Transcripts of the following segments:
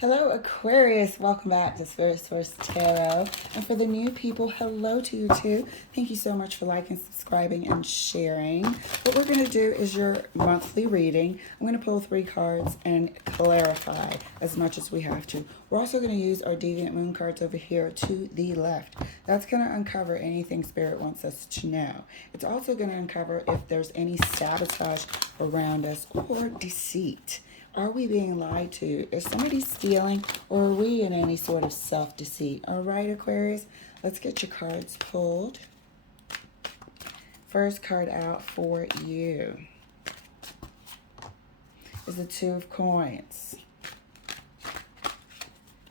Hello, Aquarius. Welcome back to Spirit Source Tarot. And for the new people, hello to you too. Thank you so much for liking, subscribing, and sharing. What we're going to do is your monthly reading. I'm going to pull 3 cards and clarify as much as we have to. We're also going to use our Deviant Moon cards over here to the left. That's going to uncover anything Spirit wants us to know. It's also going to uncover if there's any sabotage around us or deceit. Are we being lied to? Is somebody stealing, or are we in any sort of self-deceit? All right, Aquarius, let's get your cards pulled. First card out for you is the 2 of Coins.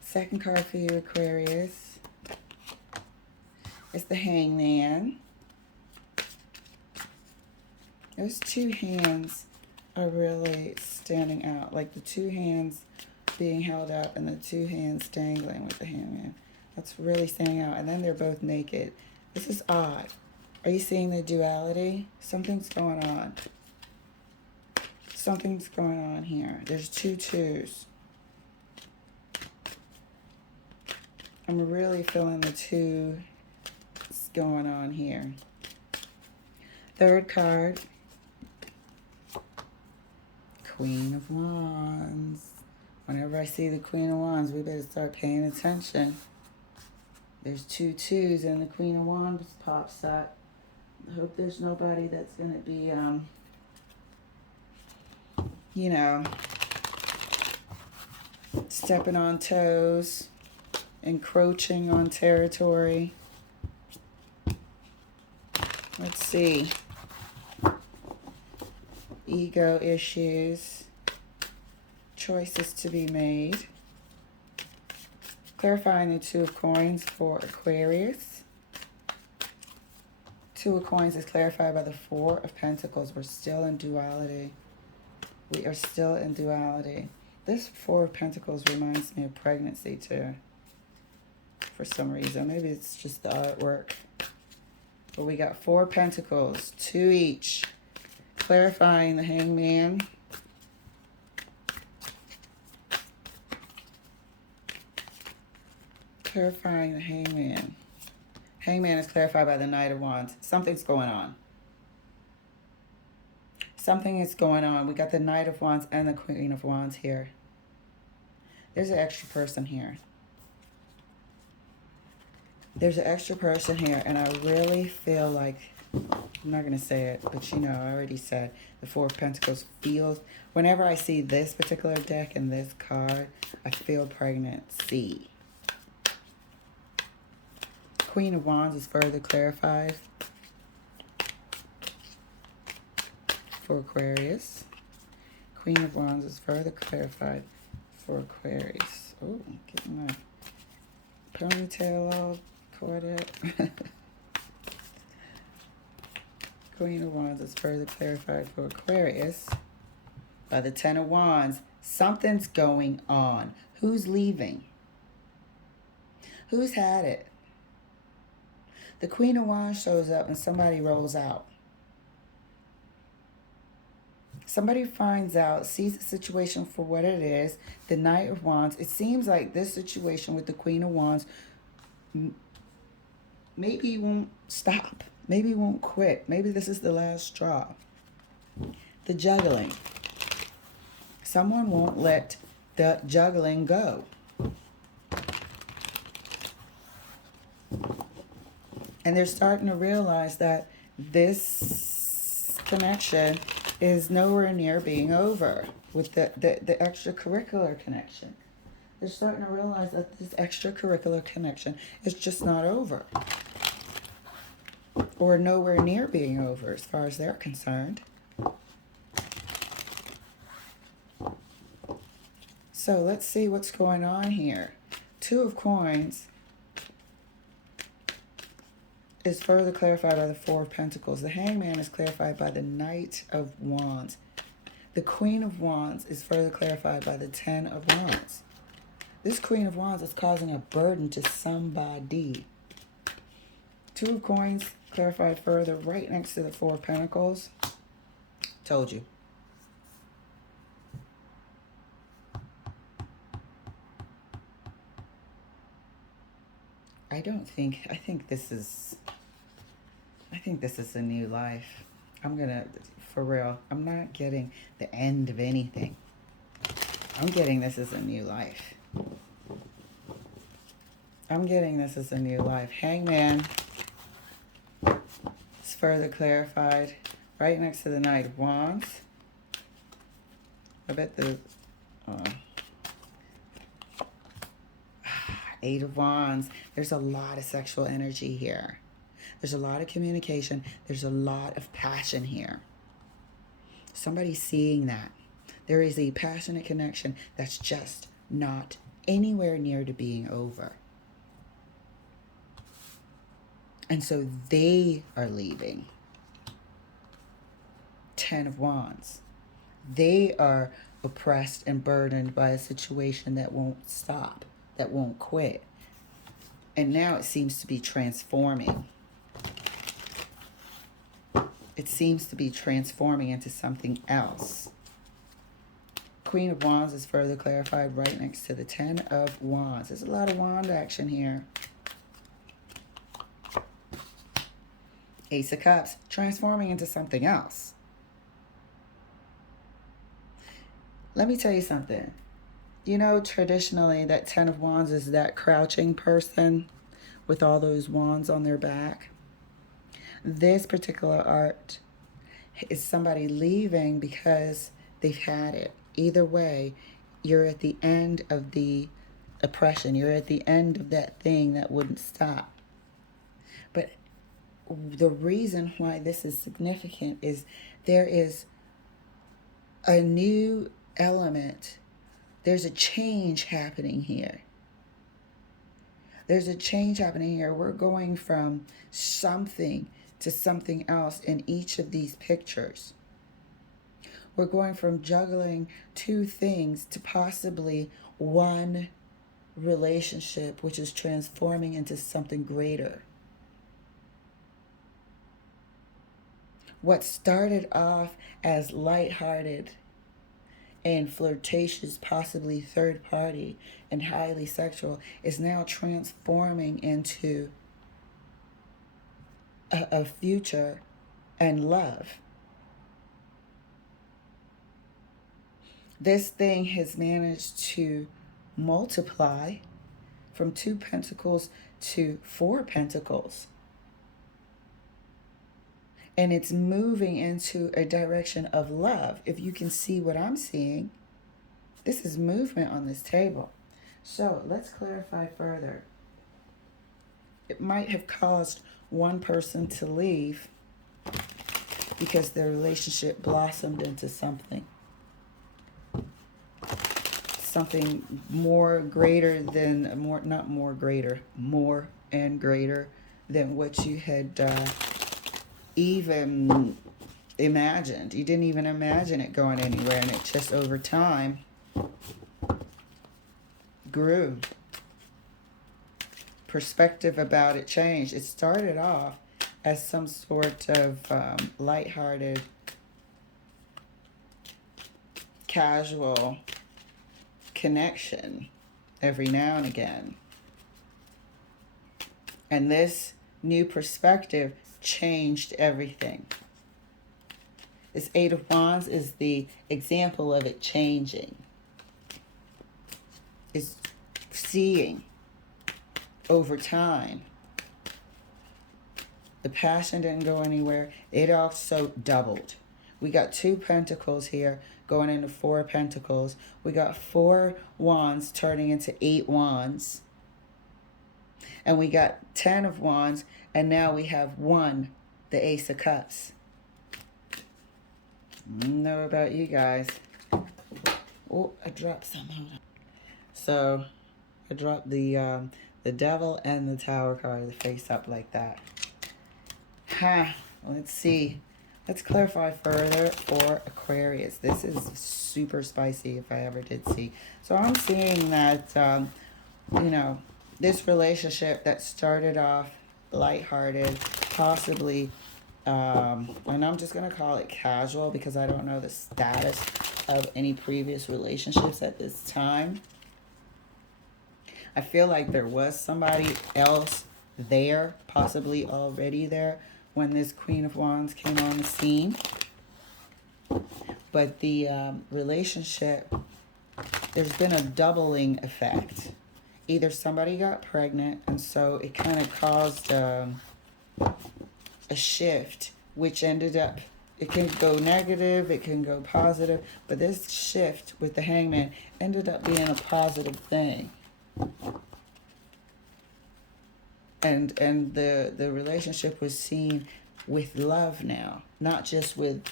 Second card for you, Aquarius, is the Hangman. Those 2 hands are really standing out, like the 2 hands being held up and the 2 hands dangling with the Hangman. That's really standing out. And then they're both naked. This is odd. Are you seeing the duality? Something's going on. Something's going on here. There's 2 twos. I'm really feeling the 2 going on here. Third card, Queen of Wands. Whenever I see the Queen of Wands, we better start paying attention. There's 2 twos and the Queen of Wands pops up. I hope there's nobody that's going to be, stepping on toes, encroaching on territory. Let's see. Ego issues, choices to be made. Clarifying the 2 of Coins for Aquarius. 2 of Coins is clarified by the 4 of Pentacles. We're still in duality. We are still in duality. This 4 of Pentacles reminds me of pregnancy too, for some reason. Maybe it's just the artwork. But we got 4 Pentacles, 2 each. Clarifying the Hangman. Clarifying the Hangman. Hangman is clarified by the Knight of Wands. Something's going on. Something is going on. We got the Knight of Wands and the Queen of Wands here. There's an extra person here. There's an extra person here, and I really feel like, I'm not going to say it, but I already said the 4 of Pentacles feels, whenever I see this particular deck and this card, I feel pregnancy. Queen of Wands is further clarified for Aquarius. Queen of Wands is further clarified for Aquarius. Oh, getting my ponytail all caught up. Queen of Wands is further clarified for Aquarius by the 10 of Wands. Something's going on. Who's leaving? Who's had it? The Queen of Wands shows up and somebody rolls out. Somebody finds out, sees the situation for what it is. The Knight of Wands. It seems like this situation with the Queen of Wands maybe won't stop. Maybe won't quit. Maybe this is the last straw. The juggling. Someone won't let the juggling go. And they're starting to realize that this connection is nowhere near being over with the extracurricular connection. They're starting to realize that this extracurricular connection is just not over. Or nowhere near being over as far as they're concerned. So let's see what's going on here. 2 of Coins is further clarified by the 4 of Pentacles. The Hangman is clarified by the Knight of Wands. The Queen of Wands is further clarified by the 10 of Wands. This Queen of Wands is causing a burden to somebody. 2 of Coins clarified further right next to the 4 of Pentacles. Told you. I think this is a new life. For real, I'm not getting the end of anything. I'm getting this as a new life. I'm getting this as a new life. Hangman is further clarified right next to the Knight of Wands. I bet the Eight of Wands. There's a lot of sexual energy here. There's a lot of communication. There's a lot of passion here. Somebody's seeing that. There is a passionate connection that's just not anywhere near to being over. And so they are leaving. Ten of Wands. They are oppressed and burdened by a situation that won't stop, that won't quit. And now it seems to be transforming. It seems to be transforming into something else. Queen of Wands is further clarified right next to the Ten of Wands. There's a lot of wand action here. Ace of Cups, transforming into something else. Let me tell you something. You know, traditionally, that Ten of Wands is that crouching person with all those wands on their back. This particular art is somebody leaving because they've had it. Either way, you're at the end of the oppression. You're at the end of that thing that wouldn't stop. But the reason why this is significant is there is a new element. There's a change happening here. There's a change happening here. We're going from something to something else in each of these pictures. We're going from juggling two things to possibly one relationship, which is transforming into something greater. What started off as lighthearted and flirtatious, possibly third party and highly sexual, is now transforming into a future and love. This thing has managed to multiply from 2 pentacles to 4 pentacles. And it's moving into a direction of love. If you can see what I'm seeing, this is movement on this table. So let's clarify further. It might have caused one person to leave because their relationship blossomed into something more greater than, more and greater than what you had even imagined. You didn't even imagine it going anywhere, and it just over time grew. Perspective about it changed. It started off as some sort of lighthearted, casual connection every now and again. And this new perspective changed everything. This Eight of Wands is the example of it changing. It's seeing over time. The passion didn't go anywhere. It also doubled. We got 2 pentacles here going into 4 pentacles. We got 4 wands turning into 8 wands. And we got 10 of wands. And now we have 1, the Ace of Cups. I don't know about you guys. Oh, I dropped some. Hold on. So I dropped the Devil and the Tower card, the face up like that. Let's see. Let's clarify further for Aquarius. This is super spicy if I ever did see. So I'm seeing that, you know, this relationship that started off lighthearted, possibly, and I'm just going to call it casual because I don't know the status of any previous relationships at this time. I feel like there was somebody else there, possibly already there when this Queen of Wands came on the scene. But the relationship, there's been a doubling effect. Either somebody got pregnant, and so it kind of caused a shift, which ended up, it can go negative, it can go positive, but this shift with the Hangman ended up being a positive thing. And the relationship was seen with love now, not just with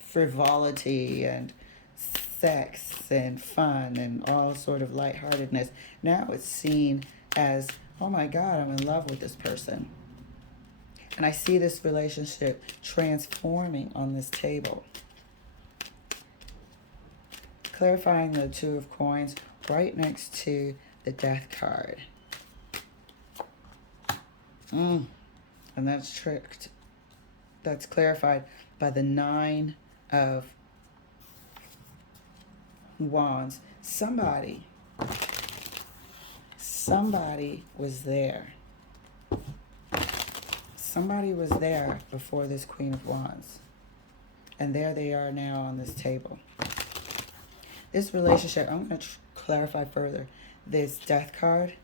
frivolity and sex and fun and all sort of lightheartedness. Now it's seen as, oh my God, I'm in love with this person. And I see this relationship transforming on this table. Clarifying the Two of Coins right next to the Death card. And that's tricked. That's clarified by the Nine of Wands. Somebody was there. Somebody was there before this Queen of Wands. And there they are now on this table. This relationship, I'm going to clarify further. This Death card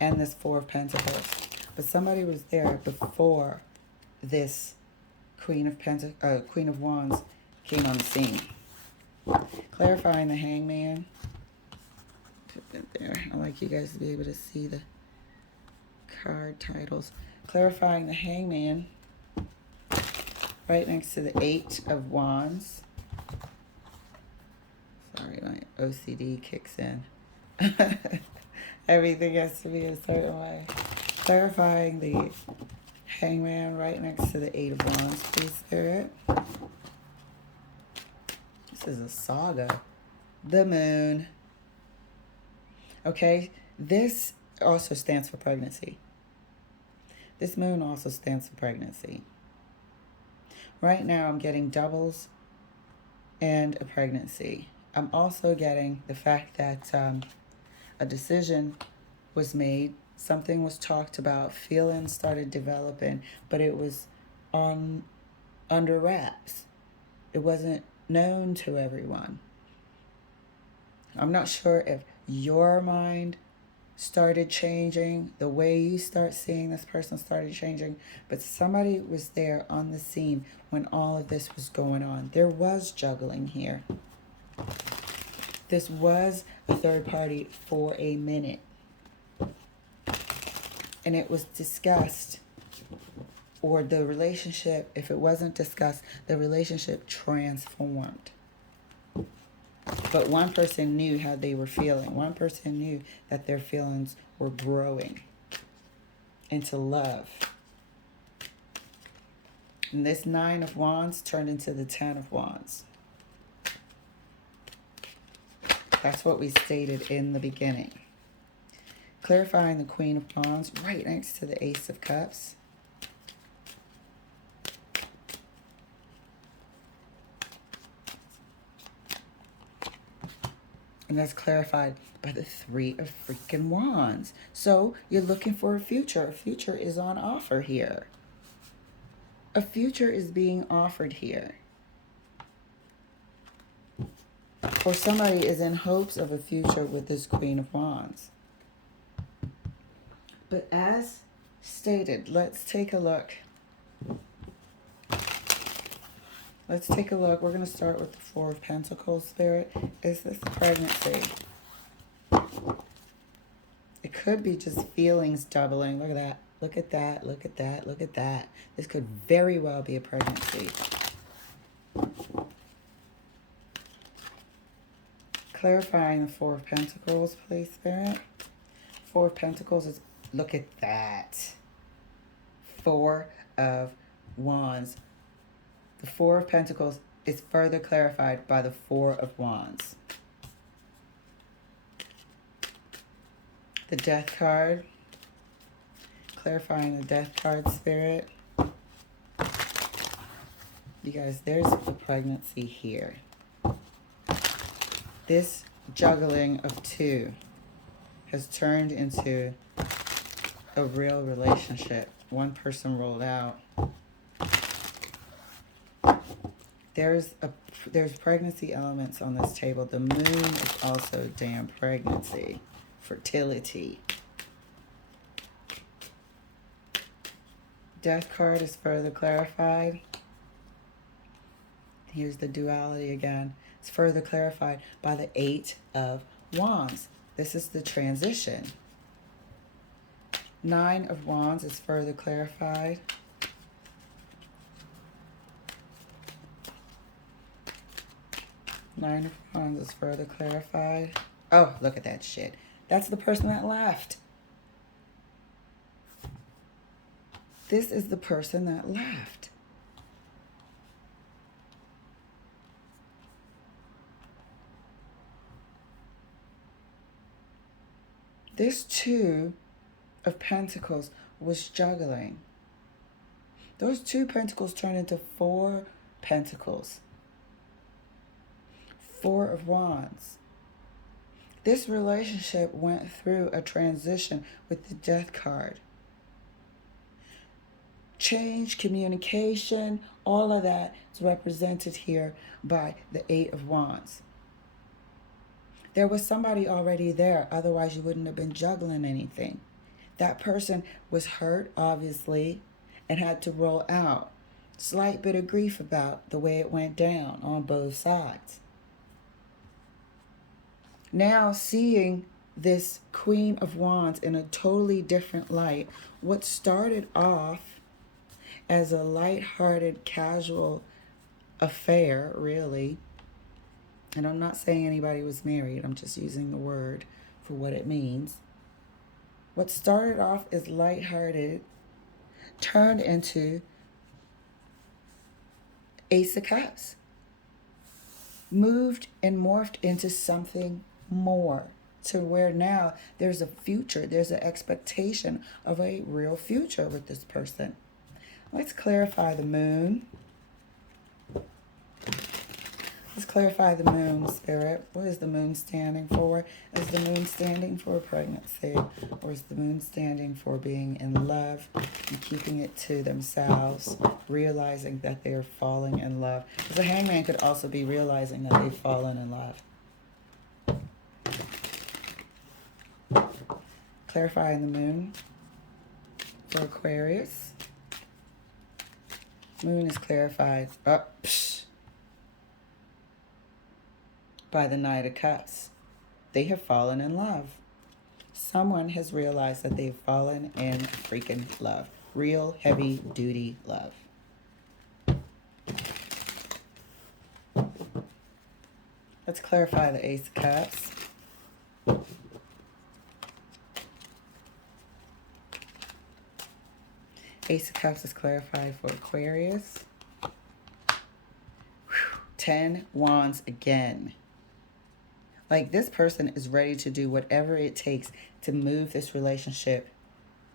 and this Four of Pentacles. But somebody was there before this Queen of Wands came on the scene. Clarifying the Hangman. Put that there. I like you guys to be able to see the card titles. Clarifying the Hangman right next to the Eight of Wands. Sorry, my OCD kicks in. Everything has to be a certain way. Clarifying the Hangman right next to the Eight of Wands, please, Spirit. This is a saga. The Moon. Okay, this also stands for pregnancy. This Moon also stands for pregnancy. Right now I'm getting doubles and a pregnancy. I'm also getting the fact that a decision was made, something was talked about, feelings started developing, but it was under wraps. It wasn't known to everyone. I'm not sure if your mind started changing, the way you start seeing this person started changing, but somebody was there on the scene when all of this was going on. There was juggling here. This was a third party for a minute. And it was discussed, or the relationship, if it wasn't discussed, the relationship transformed. But one person knew how they were feeling. One person knew that their feelings were growing into love. And this Nine of Wands turned into the Ten of Wands. That's what we stated in the beginning. Clarifying the Queen of Wands right next to the Ace of Cups. And that's clarified by the Three of freaking Wands. So you're looking for a future. A future is on offer here. A future is being offered here. Or somebody is in hopes of a future with this Queen of Wands. But as stated, let's take a look. Let's take a look. We're going to start with the Four of Pentacles, Spirit. Is this pregnancy? It could be just feelings doubling. Look at that. Look at that. Look at that. Look at that. This could very well be a pregnancy. Clarifying the Four of Pentacles, please, Spirit. Four of Pentacles is, look at that. Four of Wands. The Four of Pentacles is further clarified by the Four of Wands. The Death card. Clarifying the Death card, Spirit. You guys, there's the pregnancy here. This juggling of two has turned into a real relationship. One person rolled out. There's pregnancy elements on this table. The moon is also damn pregnancy, fertility. Death card is further clarified. Here's the duality again. It's further clarified by the 8 of Wands. This is the transition. 9 of Wands is further clarified. Nine of Wands is further clarified. Oh, look at that shit. That's the person that left. This is the person that left. This 2 of Pentacles was juggling. Those 2 Pentacles turned into 4 Pentacles. 4 of Wands. This relationship went through a transition with the Death card. Change, communication, all of that is represented here by the 8 of Wands. There was somebody already there, otherwise you wouldn't have been juggling anything. That person was hurt, obviously, and had to roll out. Slight bit of grief about the way it went down on both sides. Now seeing this Queen of Wands in a totally different light, what started off as a light-hearted, casual affair, really, and I'm not saying anybody was married, I'm just using the word for what it means. What started off as light-hearted turned into Ace of Cups. Moved and morphed into something more, to where now there's a future, there's an expectation of a real future with this person. Let's clarify the moon. Let's clarify the moon, Spirit. What is the moon standing for? Is the moon standing for pregnancy? Or is the moon standing for being in love and keeping it to themselves, realizing that they are falling in love? Because the Hangman could also be realizing that they've fallen in love. Clarifying the moon for Aquarius. Moon is clarified by the Knight of Cups. They have fallen in love. Someone has realized that they've fallen in freaking love. Real heavy duty love. Let's clarify the Ace of Cups. Ace of Cups is clarified for Aquarius. 10 Wands again. Like, this person is ready to do whatever it takes to move this relationship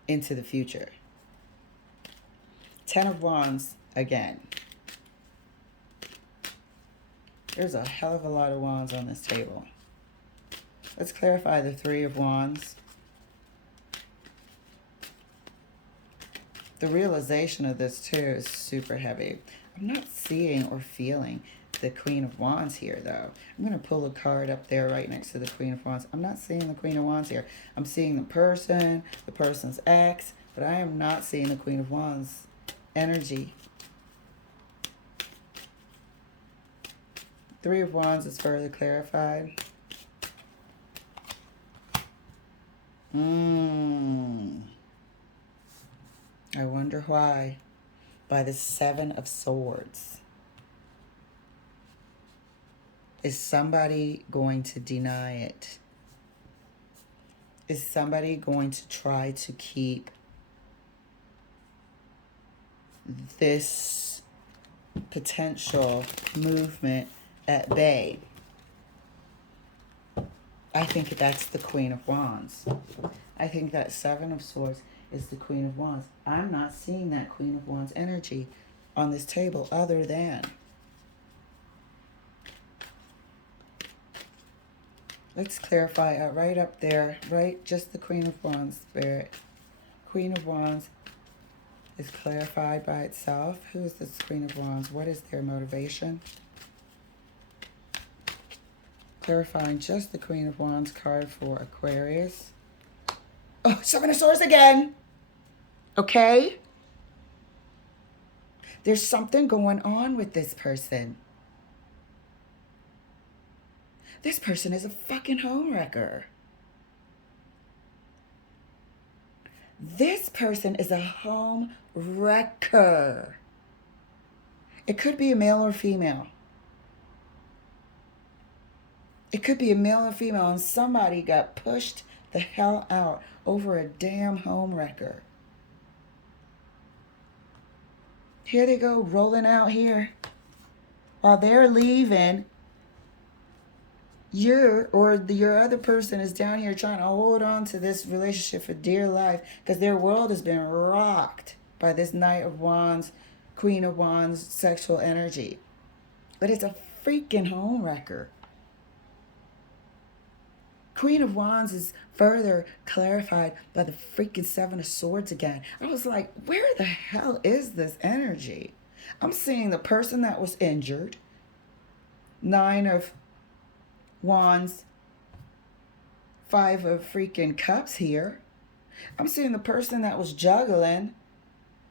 into the future. 10 of Wands again. There's a hell of a lot of wands on this table. Let's clarify the 3 of Wands. The realization of this too is super heavy. I'm not seeing or feeling the Queen of Wands here, though. I'm going to pull a card up there right next to the Queen of Wands. I'm not seeing the Queen of Wands here. I'm seeing the person's ex, but I am not seeing the Queen of Wands energy. 3 of Wands is further clarified. I wonder why. By the 7 of Swords. Is somebody going to deny it? Is somebody going to try to keep this potential movement at bay? I think that's the Queen of Wands. I think that 7 of Swords is the Queen of Wands. I'm not seeing that Queen of Wands energy on this table other than... Let's clarify right up there, right? Just the Queen of Wands, Spirit. Queen of Wands is clarified by itself. Who is this Queen of Wands? What is their motivation? Clarifying just the Queen of Wands card for Aquarius. Oh, Seven of Swords again. Okay. There's something going on with this person. This person is a fucking homewrecker. This person is a home wrecker. It could be a male or female. It could be a male or female, and somebody got pushed the hell out over a damn home wrecker. Here they go, rolling out here. While they're leaving, your other person is down here trying to hold on to this relationship for dear life because their world has been rocked by this Knight of Wands, Queen of Wands sexual energy. But it's a freaking home wrecker. Queen of Wands is further clarified by the freaking Seven of Swords again. I was like, where the hell is this energy? I'm seeing the person that was injured. Nine of Wands. Five of freaking Cups here. I'm seeing the person that was juggling,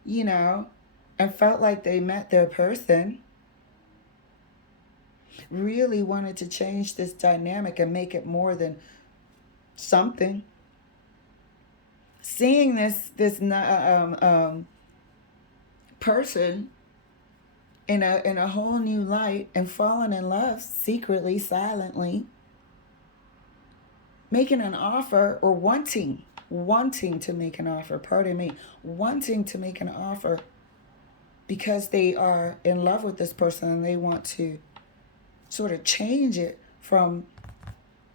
you know, and felt like they met their person. Really wanted to change this dynamic and make it more than something. Seeing this person in a whole new light and falling in love secretly, silently, making an offer or wanting to make an offer, wanting to make an offer because they are in love with this person and they want to sort of change it from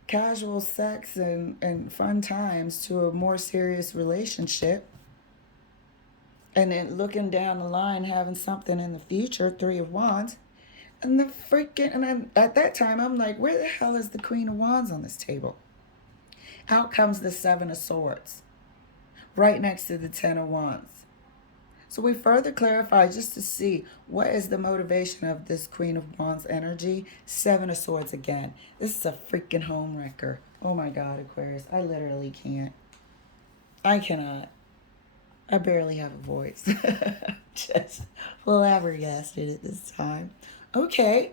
casual sex and fun times to a more serious relationship. And then looking down the line, having something in the future, Three of Wands. And at that time, I'm like, where the hell is the Queen of Wands on this table? Out comes the Seven of Swords, right next to the Ten of Wands. So we further clarify just to see what is the motivation of this Queen of Wands energy. Seven of Swords again. This is a freaking home wrecker. Oh my God, Aquarius. I literally can't. I cannot. I barely have a voice. Just flabbergasted at this time. Okay.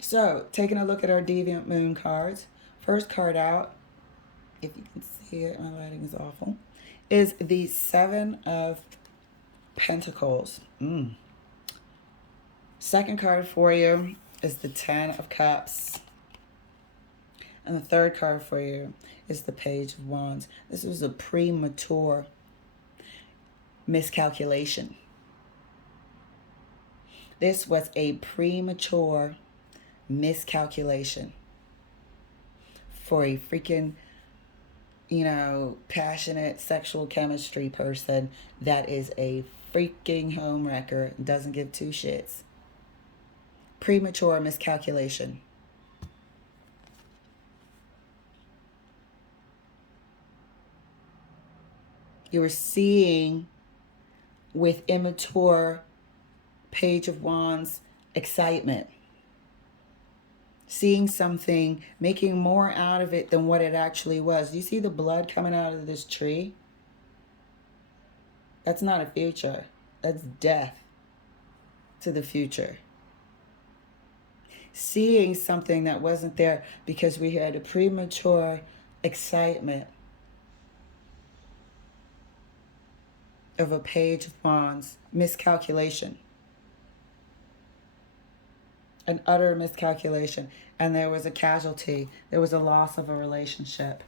So, taking a look at our Deviant Moon cards. First card out, if you can see it, my lighting is awful, is the Seven of Pentacles. Second card for you is the Ten of Cups. And the third card for you is the Page of Wands. This was a premature miscalculation. This was a premature miscalculation for a freaking, passionate sexual chemistry person that is a freaking home wrecker, doesn't give two shits. Premature miscalculation. You were seeing with immature Page of Wands excitement. Seeing something, making more out of it than what it actually was. Do you see the blood coming out of this tree? That's not a future. That's death to the future. Seeing something that wasn't there because we had a premature excitement of a Page of Wands. Miscalculation. An utter miscalculation. And there was a casualty. There was a loss of a relationship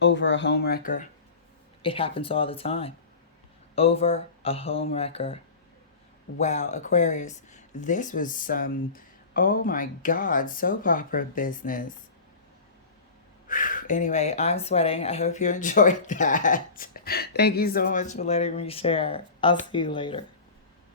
over a home wrecker. It happens all the time. Over a home wrecker. Wow, Aquarius. This was some, oh my God, soap opera business. Anyway, I'm sweating. I hope you enjoyed that. Thank you so much for letting me share. I'll see you later.